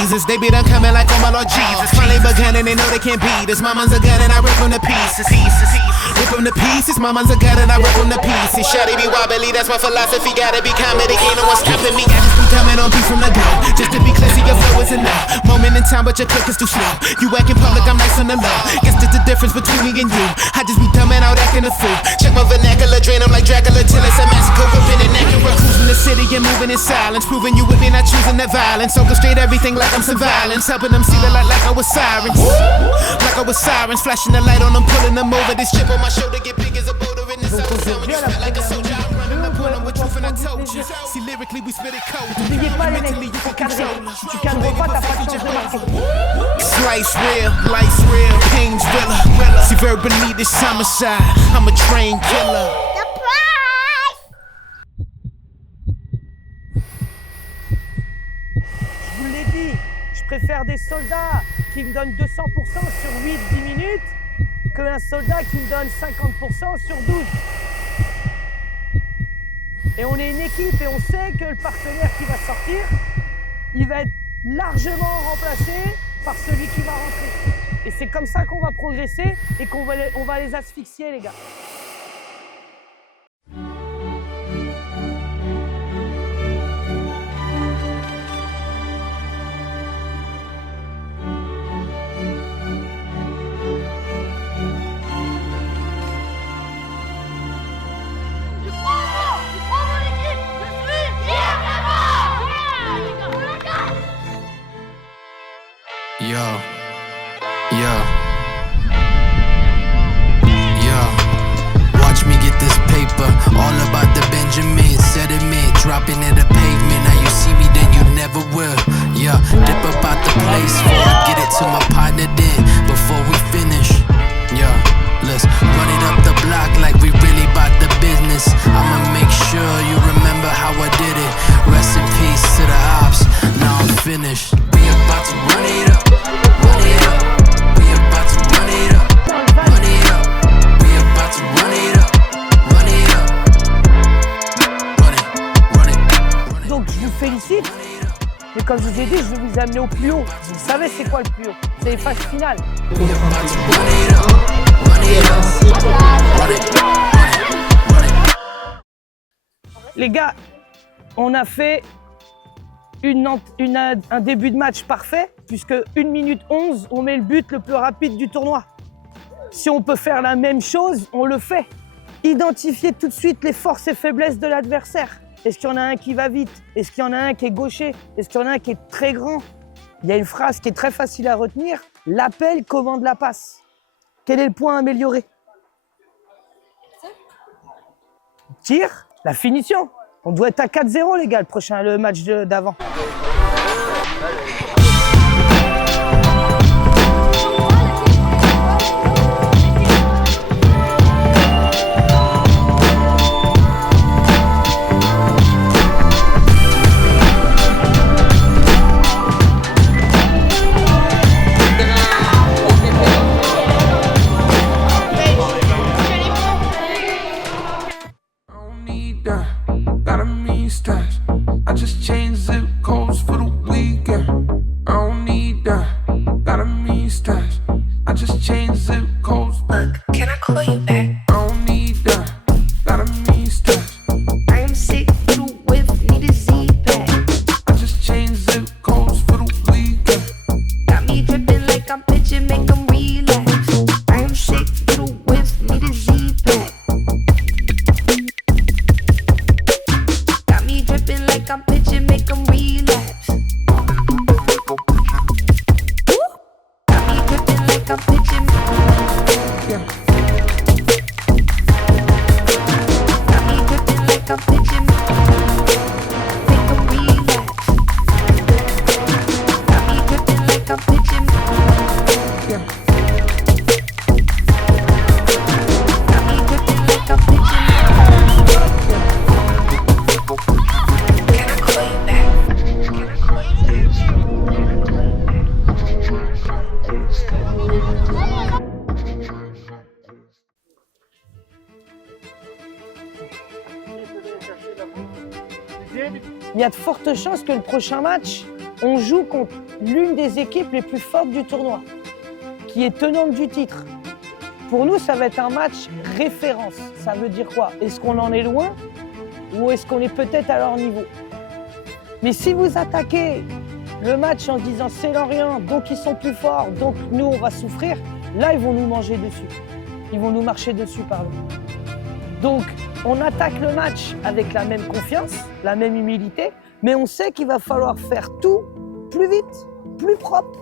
Jesus. They be done coming like, oh my Lord Jesus. Finally begun and they know they can't beat us. My man's a gun and I rip them to pieces. Rip them to pieces, my man's a gun and I rip them to pieces. Shawty be wobbly, that's my philosophy. Gotta be comedy, ain't no one stopping me. I just be coming on beat from the go. Just to be clear, see your flow is enough. Moment in time, but your click is too slow. You act in public, I'm nice on the low. Guess that's the difference between me and you. I just be dumbing out acting a fool. Check my vernacular, drain them like Dracula till it's a massacre. Whipping and Acura, cruising the city and moving in silence. Proving you with me, not choosing that violence. Orchestrate everything like I'm some violence. Helping them see the light like I was sirens. Like I was sirens, flashing the light on them, pulling them over. This chip on my shoulder get big as a boulder in the south. When you felt like a soldier, I run in the point with truth and I told you. See, lyrically we spit it cold. N'oubliez pas les mecs, faut cadrer. Si tu cadres pas, t'as pas de chance de marquer. Slice real, life's real, pain's realer. See, verbally this homicide, I'm a train killer. Je vous l'ai dit, je préfère des soldats qui me donnent 200% sur 8-10 minutes qu'un soldat qui me donne 50% sur 12. Et on est une équipe et on sait que le partenaire qui va sortir, il va être largement remplacé par celui qui va rentrer. Et c'est comme ça qu'on va progresser et qu'on va les asphyxier, les gars. Watch me get this paper, all about the Benjamin, sediment, dropping in the pavement. Now you see me, then you never will. Yeah, dip up out the place before I get it to my partner then, before we finish. Yeah, let's run it up the block like we really bout the business. I'ma make sure you remember how I did it. Rest in peace to the ops, now I'm finished. We about to run it up, run it up. We about to run it up, run it up. We about to run it up, run it up. Run it, run it, run it. Donc je vous félicite, mais comme je vous ai dit, je vais vous amener au plus haut. Vous savez c'est quoi le plus haut? C'est les phases finales. We about to run it up, run it up. Run it, run it, run it. Les gars, on a fait un début de match parfait, puisque 1 minute 11, on met le but le plus rapide du tournoi. Si on peut faire la même chose, on le fait. Identifiez tout de suite les forces et faiblesses de l'adversaire. Est-ce qu'il y en a un qui va vite? Est-ce qu'il y en a un qui est gaucher? Est-ce qu'il y en a un qui est très grand? Il y a une phrase qui est très facile à retenir. L'appel commande la passe. Quel est le point amélioré? Tir, la finition. On doit être à 4-0 les gars, le match d'avant. I just changed zip codes for the weekend. I don't need that. Got a mean stash. I just changed zip codes. Look, can I call you back? I don't need that. Got a mean stash. I am sick, little whip, need a Z-pack. I just changed zip codes for the weekend. Got me dripping like I'm pitching, make them relax. I am sick, little whip, need a Z-pack. Got me dripping like I'm pitching, make them relapse. Got me dripping like I'm pitching. Yeah. Got me dripping like I'm pitching. Make them relapse. Got me dripping like I'm pitching. Yeah. Got me dripping like I'm pitching. Can I call you back? Can I call you back? Il y a de fortes chances que le prochain match, On joue contre l'une des équipes les plus fortes du tournoi, qui est tenante du titre. Pour nous, ça va être un match référence. Ça veut dire quoi? Est-ce qu'on en est loin ou est-ce qu'on est peut-être à leur niveau? Mais si vous attaquez le match en se disant c'est Lorient, donc ils sont plus forts, donc nous on va souffrir, là ils vont nous manger dessus. Ils vont nous marcher dessus, pardon. Donc on attaque le match avec la même confiance, la même humilité, mais on sait qu'il va falloir faire tout plus vite, plus propre.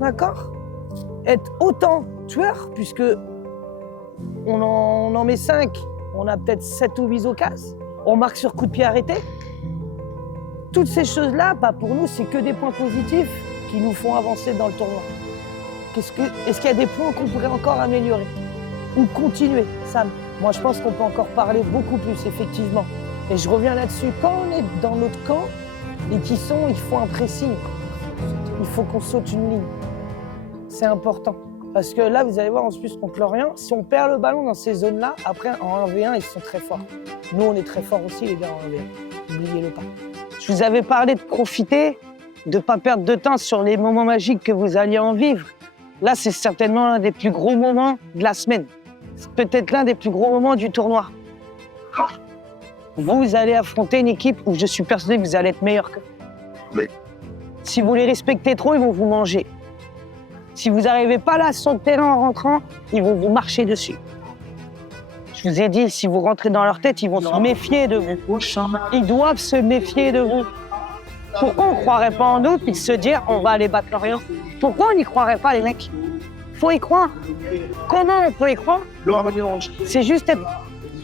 D'accord? Être autant tueur, puisque on en met 5, on a peut-être 7 ou 8 occasions, on marque sur coup de pied arrêté. Toutes ces choses-là, pour nous, c'est que des points positifs qui nous font avancer dans le tournoi. Est-ce qu'il y a des points qu'on pourrait encore améliorer ou continuer, Sam? Moi, je pense qu'on peut encore parler beaucoup plus, effectivement. Et je reviens là-dessus. Quand on est dans notre camp, les tissons, il faut un pressing. Il faut qu'on saute une ligne. C'est important. Parce que là, vous allez voir, en plus, contre Lorient, si on perd le ballon dans ces zones-là, après, en 1v1, ils sont très forts. Nous, on est très forts aussi, les gars, en 1v1. N'oubliez-le pas. Je vous avais parlé de profiter, de ne pas perdre de temps sur les moments magiques que vous alliez en vivre. Là, c'est certainement l'un des plus gros moments de la semaine. C'est peut-être l'un des plus gros moments du tournoi. Vous allez affronter une équipe où je suis persuadé que vous allez être meilleur qu'eux. Oui. Si vous les respectez trop, ils vont vous manger. Si vous n'arrivez pas là sur le terrain en rentrant, ils vont vous marcher dessus. Je vous ai dit, si vous rentrez dans leur tête, ils vont se méfier de vous. Ils doivent se méfier de vous. Pourquoi on ne croirait pas en nous puis se dire on va aller battre Lorient? Pourquoi on n'y croirait pas, les mecs? Faut y croire. Comment on peut y croire? C'est juste être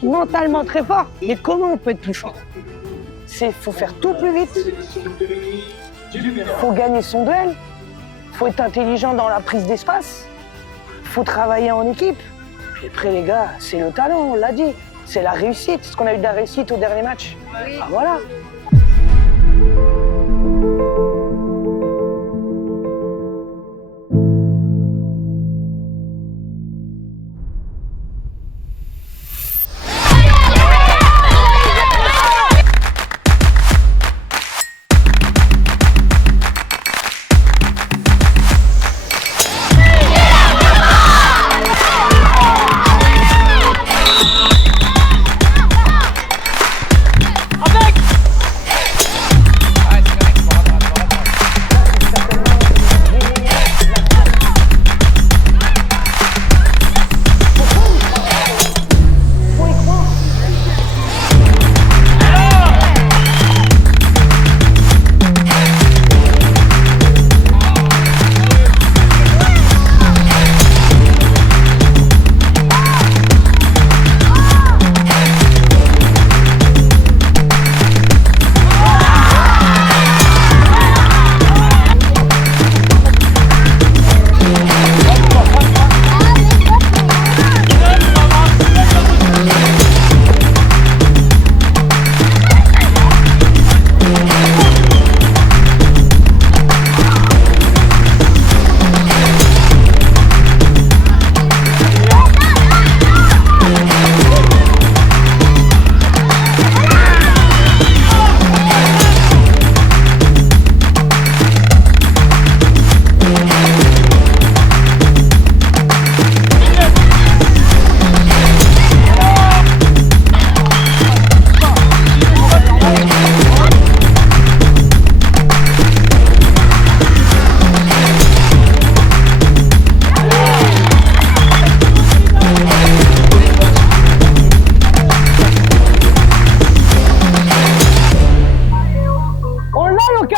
mentalement très fort. Mais comment on peut être plus fort? Faut faire tout plus vite. Faut gagner son duel. Faut être intelligent dans la prise d'espace. Faut travailler en équipe. Et après, les gars, c'est le talent, on l'a dit. C'est la réussite. Est-ce qu'on a eu de la réussite au dernier match? Oui. Voilà.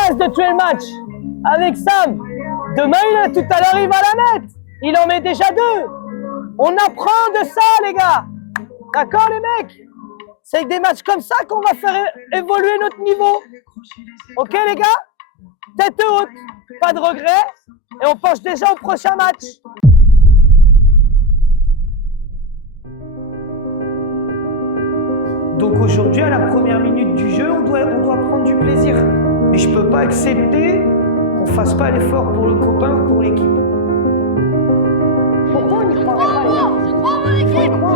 De tuer le match avec Sam. Demain, tout à l'heure, il va la mettre. Il en met déjà 2. On apprend de ça, les gars. D'accord, les mecs? C'est avec des matchs comme ça qu'on va faire évoluer notre niveau. Ok, les gars? Tête haute, pas de regret. Et on penche déjà au prochain match. Donc aujourd'hui, à la première minute du jeu, on doit prendre du plaisir. Mais je peux pas accepter qu'on fasse pas l'effort pour le copain, pour l'équipe. Pourquoi on n'y croirait pas, les gars? Je crois en mon équipe. Je suis fier de moi.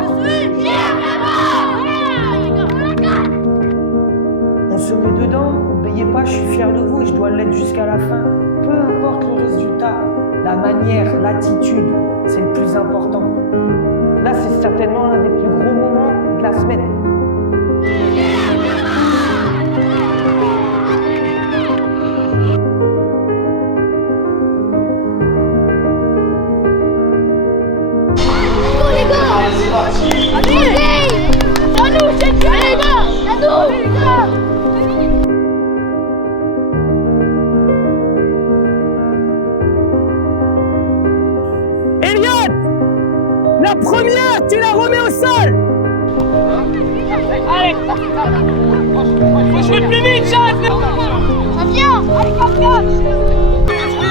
On se met dedans, n'oubliez pas, je suis fier de vous et je dois dois l'être jusqu'à la fin. Peu importe le résultat, la manière, l'attitude, c'est le plus important. Là, c'est certainement l'un des plus gros moments de la semaine. Elliot, la première, tu la remets au sol. Allez, faut jouer plus vite, Jacques. Ça vient. Allez, campion. Vas-y.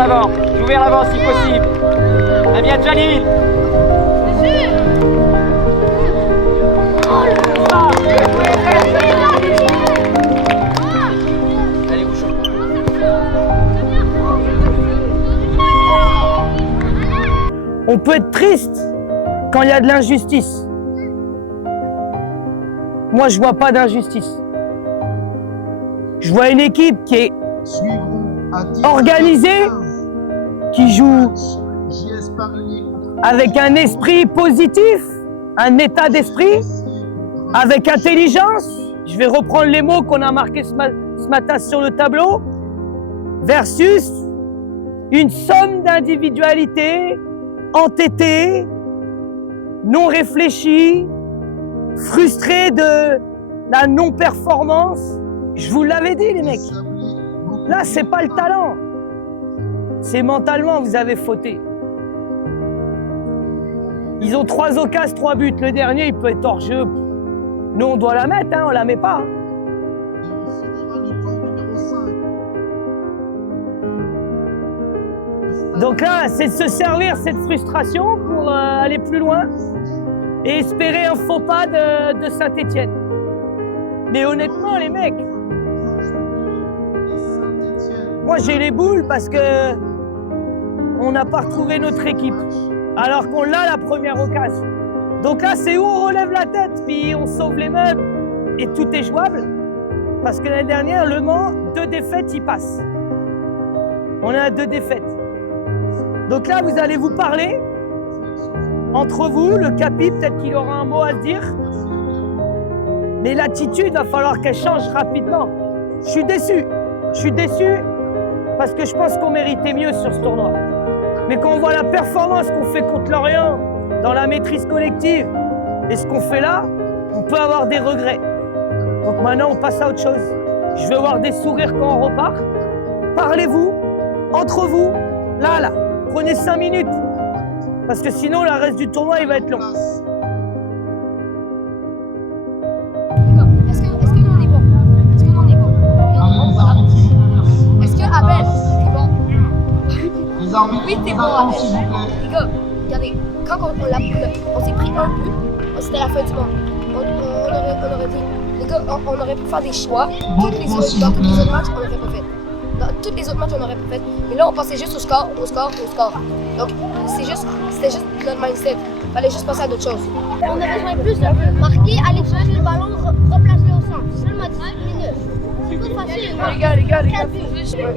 Avant, joue vers l'avant si possible. Ça vient Jalil. Allez, bouchon. On peut être triste quand il y a de l'injustice. Moi, je vois pas d'injustice. Je vois une équipe qui est organisée, qui joue avec un esprit positif, un état d'esprit, avec intelligence. Je vais reprendre les mots qu'on a marqués ce matin sur le tableau, versus une somme d'individualités entêtées, non réfléchies, frustrées de la non-performance. Je vous l'avais dit, les mecs. Là, c'est pas le talent. C'est mentalement, vous avez fauté. Ils ont 3 occasions, 3 buts. Le dernier, il peut être hors jeu. Nous, on doit la mettre, hein, on la met pas. Donc là, c'est de se servir cette frustration pour aller plus loin et espérer un faux pas de Saint-Étienne. Mais honnêtement, les mecs, moi j'ai les boules parce que on n'a pas retrouvé notre équipe, alors qu'on l'a la première occasion. Donc là, c'est où on relève la tête, puis on sauve les meubles et tout est jouable. Parce que l'année dernière, Le Mans, 2 défaites, il passe. On est à 2 défaites. Donc là, vous allez vous parler entre vous, le capi, peut-être qu'il aura un mot à se dire. Mais l'attitude, va falloir qu'elle change rapidement. Je suis déçu parce que je pense qu'on méritait mieux sur ce tournoi. Mais quand on voit la performance qu'on fait contre Lorient dans la maîtrise collective et ce qu'on fait là, on peut avoir des regrets. Donc maintenant, on passe à autre chose. Je veux avoir des sourires quand on repart. Parlez-vous, entre vous, là. Prenez 5 minutes. Parce que sinon, le reste du tournoi, il va être long. Est-ce que nous on est bon? Est-ce que Abel, t'es bon? Oui, t'es bon, Abel. Les gars, regardez, quand on s'est pris un but, c'était la fin du monde. On aurait dit, les gars, on aurait pu faire des choix. Dans tous les autres matchs, on n'aurait pas fait. Dans tous les autres matchs, on n'aurait pas fait. Mais là, on pensait juste au score. Donc, c'était juste notre mindset. Il fallait juste passer à d'autres choses. On a besoin de plus de marquer, aller chercher le ballon, replacer au centre. Seulement 10 minutes. C'est tout facile. Les gars. Il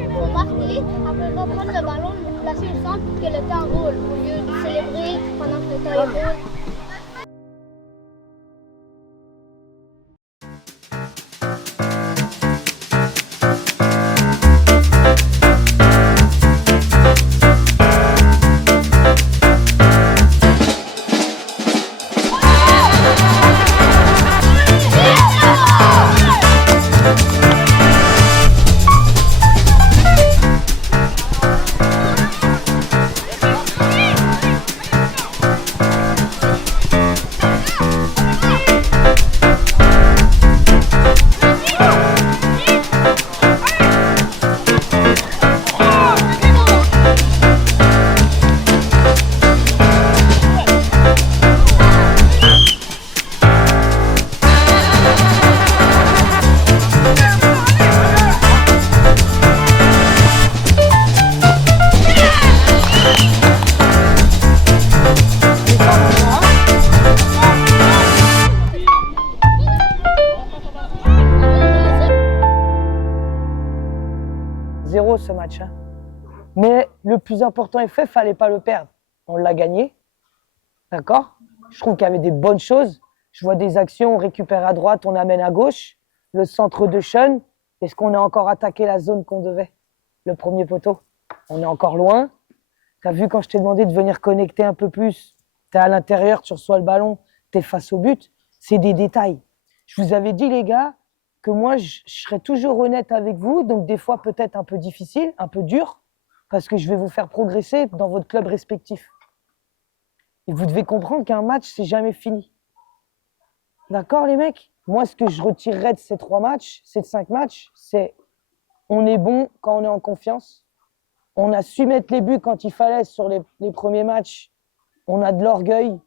faut marquer, après reprendre le ballon, le placer au centre pour que le temps roule, au lieu de célébrer pendant que le temps roule. ce match. Hein. Mais le plus important est fait, fallait pas le perdre. On l'a gagné. D'accord? Je trouve qu'il y avait des bonnes choses. Je vois des actions, on récupère à droite, on amène à gauche. Le centre de Sean, est-ce qu'on a encore attaqué la zone qu'on devait? Le premier poteau. On est encore loin. Tu as vu quand je t'ai demandé de venir connecter un peu plus, tu es à l'intérieur, tu reçois le ballon, tu es face au but. C'est des détails. Je vous avais dit, les gars, que moi, je serai toujours honnête avec vous, donc des fois peut-être un peu difficile, un peu dur, parce que je vais vous faire progresser dans votre club respectif. Et vous devez comprendre qu'un match, c'est jamais fini. D'accord, les mecs? Moi, ce que je retirerais de ces 3 matchs, ces 5 matchs, c'est on est bon quand on est en confiance. On a su mettre les buts quand il fallait sur les premiers matchs. On a de l'orgueil,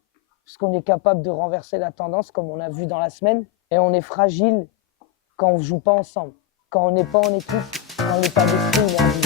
parce qu'on est capable de renverser la tendance, comme on a vu dans la semaine. Et on est fragile quand on ne joue pas ensemble, quand on n'est pas en équipe, quand l'état d'esprit est